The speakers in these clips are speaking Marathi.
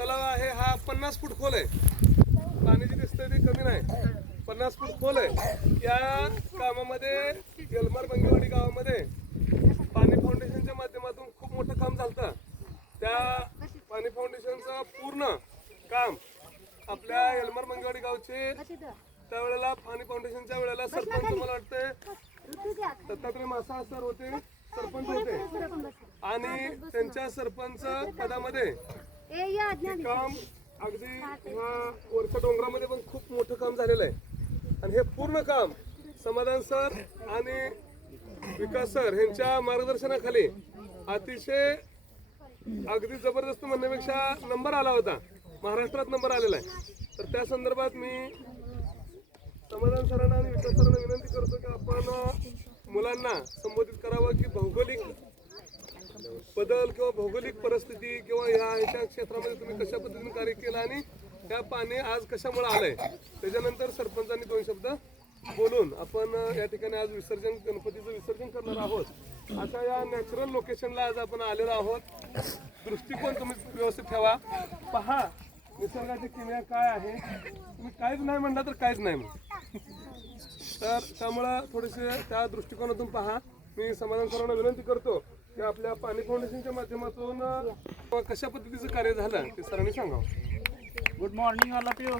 तलाव आहे हा 50 फूट खोल आहे. पाणी जे दिसतंय ते कमी नाही, 50 फूट खोल आहे. या कामामध्ये येलमार मंगेवाडी गावामध्ये पाणी फाउंडेशनच्या माध्यमातून खूप मोठं काम झालं. त्या पाणी फाउंडेशनचं पूर्ण काम आपल्या येलमार मंगेवाडी गावचे त्यावेळेला पाणी फाउंडेशनच्या वेळेला सरपंच मला वाटतं दत्तात्रय मासा सर होते, सरपंच होते आणि त्यांच्या सरपंच पदामध्ये काम अगदी वरच्या डोंगरामध्ये पण खूप मोठं काम झालेलं आहे. आणि हे पूर्ण काम समाधान सर आणि विकास सर यांच्या मार्गदर्शनाखाली अतिशय अगदी जबरदस्त म्हणण्यापेक्षा नंबर आला होता, महाराष्ट्रात नंबर आलेला आहे. तर त्या संदर्भात मी समाधान सरांना आणि विकास सरांना विनंती करतो की आपण मुलांना संबोधित करावं की भौगोलिक बदल किंवा भौगोलिक परिस्थिती किंवा ह्या क्षेत्रामध्ये तुम्ही कशा पद्धतीने कार्य केलं आणि त्या पाणी आज कशामुळे आलंय. त्याच्यानंतर सरपंचांनी 2 शब्द बोलून आपण या ठिकाणी आज विसर्जन गणपतीचं विसर्जन करणार आहोत. अशा या नॅचरल लोकेशनला आज आपण आलेलो आहोत. दृष्टिकोन तुम्ही व्यवस्थित ठेवा, पहा निसर्गाची किमया काय आहे. तुम्ही काहीच नाही म्हणला तर काहीच नाही तर त्यामुळं थोडेसे त्या दृष्टिकोनातून पहा. मी समाधान सरांना विनंती करतो की आपल्या पाणी फाउंडेशनच्या माध्यमातून कशा पद्धतीचं कार्य झालं ते सरांनी सांगावं. Good morning all of you.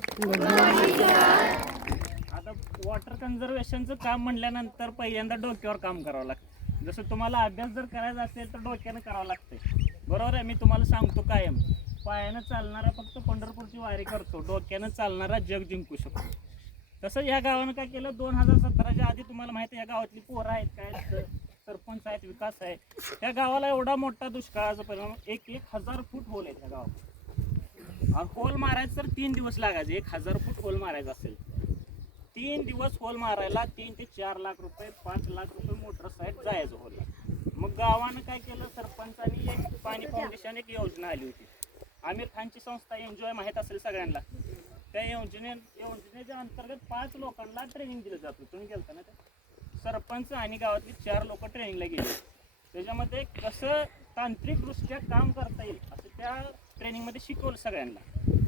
आता वॉटर कन्झर्वेशनचं काम म्हणल्यानंतर पहिल्यांदा डोक्यावर काम करावं लागतं. जसं तुम्हाला अभ्यास जर करायचा असेल तर डोक्यानं करावं लागतं, बरोबर आहे. मी तुम्हाला सांगतो कायम, पायानं चालणारा फक्त पंढरपूरची वारी करतो, डोक्यानं चालणारा जग जिंकू शकतो. तसंच ह्या गावानं काय केलं, 2017च्या आधी तुम्हाला माहिती आहे, या गावातली पोरं आहेत, काय सरपंच आहेत, विकास आहे. त्या गावाला एवढा मोठा दुष्काळाचा परिणाम, 1,000 फूट होल आहे त्या गावात. होल मारायचं तर 3 दिवस लागायचे. 1,000 फूट होल मारायचं असेल 3 दिवस होल मारायला 3 ते 4 लाख रुपये, 5 लाख रुपये मोटर साईड जायचं होल. मग गावानं काय केलं, सरपंचांनी एक पाणी फाउंडेशन एक योजना आली होती. आमिर खानची संस्था एन्जॉय माहीत असेल सगळ्यांना. त्या योजनेच्या अंतर्गत 5 लोकांना ट्रेनिंग दिलं जातं. तुम्ही गेलता ना, सरपंच आणि गावातली 4 लोक ट्रेनिंगला गेले. त्याच्यामध्ये कसं तांत्रिकदृष्ट्या काम करता येईल असं त्या ट्रेनिंगमध्ये शिकवलं सगळ्यांना.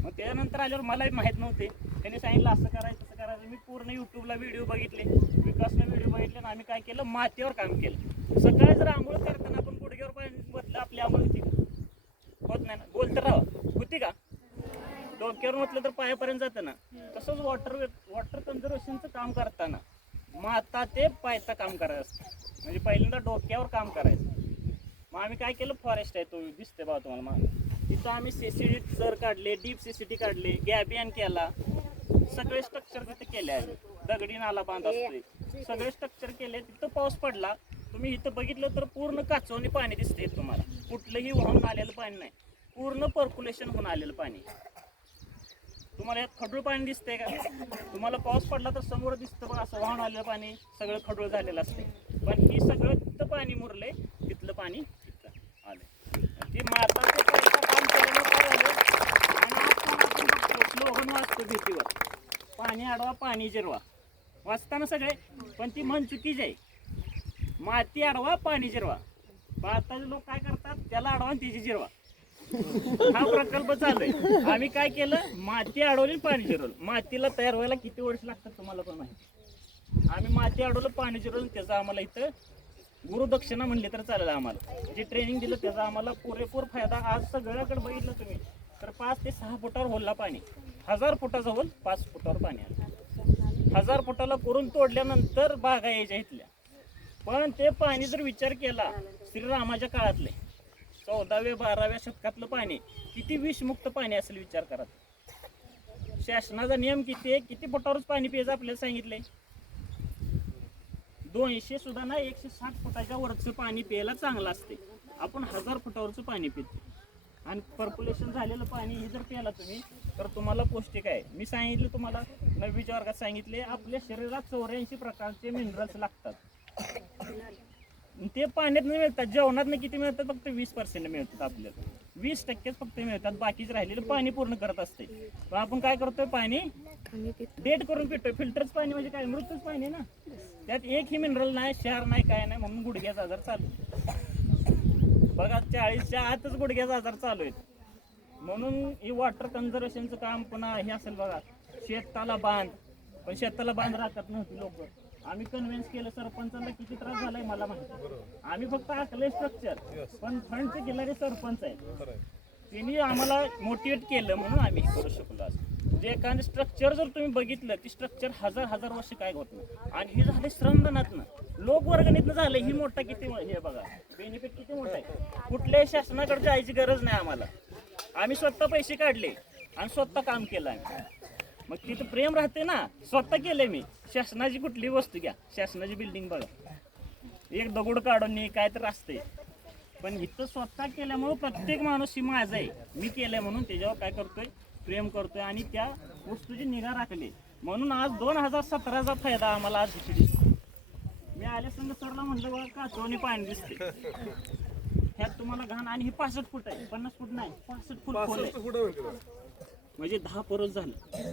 मग त्याच्यानंतर आल्यावर मलाही माहीत नव्हते, त्यांनी सांगितलं असं करायचं तसं करायचं. मी पूर्ण यूट्यूबला व्हिडिओ बघितले, विकासने व्हिडिओ बघितले आणि आम्ही काय केलं, मातीवर काम केलं. सकाळी जर आंघोळ करताना आपण गुडघ्यावर पाणी बदलं, आपली आंघोळ होती होत नाही ना, बोलत राहा होती का, डोक्यावर म्हटलं तर पायापर्यंत जातं ना. तसंच वॉटर कन्झर्वेशनचं काम करताना माता ते पायता काम करायचं असतं. म्हणजे पहिल्यांदा डोक्यावर काम करायचं. मग आम्ही काय केलं, फॉरेस्ट आहे तो दिसते बघा तुम्हाला, मग तिथं आम्ही CCD सर काढले, डीप CCD काढले, गॅबियन केला, सगळे स्ट्रक्चर तिथे केले आहे. दगडी नाला बांध असतोय, सगळे स्ट्रक्चर केले. तिथं पाऊस पडला, तुम्ही इथं बघितलं तर पूर्ण काचवणी पाणी दिसते तुम्हाला. कुठलंही वाहून आलेलं पाणी नाही, पूर्ण पर्क्युलेशन होऊन आलेलं पाणी. तुम्हाला यात खडूळ पाणी दिसतंय का, तुम्हाला पाऊस पडला तर समोर दिसतं बघ, असं वाहून आलेलं पाणी सगळं खडूळ झालेलं असते. पण ही सगळं तिथं पाणी मुरले, तिथलं पाणी तिथं आलं. ती माताचं काम केल्यानं काय झालं, आणि आपण स्लोगन वाचतो भीतीवर, पाणी अडवा पाणी जिरवा वाचताना सगळे, पण ती म्हण चुकीची आहे. माती अडवा पाणी जिरवा. आताचे लोक काय करतात, त्याला अडवा आणि तिची जिरवा. हा प्रकल्प चालू आहे. आम्ही काय केलं, माती अडवली पाणी जिरवलं. मातीला तयार व्हायला किती वर्ष लागतात तुम्हाला पण माहिती. आम्ही माती अडवलं, पाणी जिरवलं, त्याचा आम्हाला इथं गुरुदक्षिणा म्हणली तर चालेल. आम्हाला जे ट्रेनिंग दिलं त्याचा आम्हाला पुरेपूर फायदा. आज सगळ्याकडे बघितलं तुम्ही तर 5 ते 6 फुटावर होलला पाणी, 1000 फुटाचा होल 5 फुटावर पाणी आलं. 1000 फुटाला करून तोडल्यानंतर बागा यायच्या इथल्या. पण ते पाणी जर विचार केला, श्रीरामाच्या काळातले 14व्या 12व्या शतकातलं पाणी किती विषमुक्त पाणी असेल विचार करा. शासनाचा नियम किती आहे, किती फुटावरच पाणी प्यायचं आपल्याला सांगितलंय. 200 सुद्धा ना, 160 फुटाच्या वरचं पाणी प्यायला चांगलं असते. आपण 1000 फुटावरचं पाणी पितो. आणि पर्क्युलेशन झालेलं पाणी हे जर प्यायला तुम्ही तर तुम्हाला पौष्टिक आहे. मी सांगितलं तुम्हाला 9वीच्या वर्गात सांगितले, आपल्या शरीरात 84 प्रकारचे मिनरल्स लागतात. ते पाण्यात नाही मिळतात, जेवणात किती मिळतात, फक्त 20% मिळतात. आपल्याला 20% फक्त मिळतात, बाकीच राहिलेलं पाणी पूर्ण करत असते. पण आपण काय करतोय, पाणी डेट करून पितोय. फिल्टरच पाणी म्हणजे काय, मृतच पाणी ना, त्यात एकही मिनरल नाही, क्षार नाही, काय नाही, म्हणून गुडघ्याचा आजार चालू. बघा 40च्या आतच गुडघ्याचा आजार चालू आहे. म्हणून ही वॉटर कन्झर्वेशनचं काम पुन्हा हे असेल बघा, शेताला बांध, पण शेताला बांध राखत नव्हती लोक. आम्ही कन्व्हिन्स केलं सरपंचाला, किती त्रास झालाय मला माहिती. आम्ही फक्त आखले स्ट्रक्चर, पण फंडचे केणारे सरपंच आहे. त्यांनी आम्हाला मोटिवेट केलं म्हणून आम्ही हे करू शकलो. आज जे एखादं स्ट्रक्चर जर तुम्ही बघितलं, ती स्ट्रक्चर हजार वर्ष काय होत नाही. आणि हे झाले श्रमदानातनं, लोकवर्गणीतनं झालं. ही मोठा किती हे बघा, बेनिफिट किती मोठा आहे. कुठल्याही शासनाकडे जायची गरज नाही आम्हाला. आम्ही स्वतः पैसे काढले आणि स्वतः काम केलं आम्ही. मग तिथं प्रेम राहते ना. स्वतः केले मी. शासनाची कुठली वस्तू घ्या, शासनाची बिल्डिंग बघा, एक दगड काढून काय तर असते, पण इथं स्वतः केल्यामुळं प्रत्येक माणूस ही माझा आहे. मी केलंय म्हणून त्याच्यावर काय करतोय, प्रेम करतोय आणि त्या वस्तूची निगा राखली. म्हणून आज 2017चा फायदा आम्हाला आज इथे दिसतो. मी आल्यासंग सरला म्हटलं बघा, काचवणी पाणी दिसते ह्यात तुम्हाला घाण. आणि हे 65 फूट आहे, 50 फूट नाही, 65 फूट खोल आहे. म्हणजे 10 परस झालं.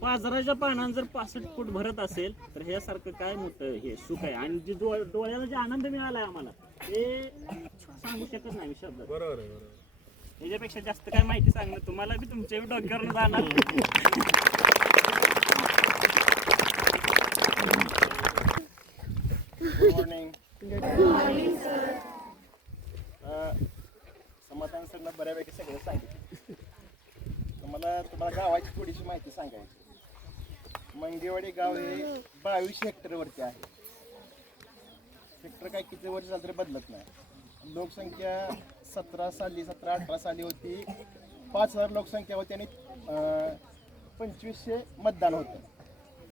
पाजराच्या पानानं जर 65 फूट भरत असेल तर ह्यासारखं काय मोठं हे सुख आहे. आणि जे डोळ्याला जे आनंद मिळालाय आम्हाला, ते सांगू शकत नाही शब्द. बरोबर. याच्यापेक्षा जास्त काय माहिती सांगणं तुम्हाला बी तुमच्या डोक्यावर जाणार. Good morning. समाधान सरनं बऱ्यापैकी सगळं सांगितलं. तुम्हाला गावाची थोडीशी माहिती सांगायची. मंगेवाडी गाव हे 22 हेक्टरवरती आहे. हेक्टर काय किती वर्ष झालं तरी बदलत नाही. लोकसंख्या 17-18 साली होती 5,000 लोकसंख्या होती आणि 2500 मतदान होतं.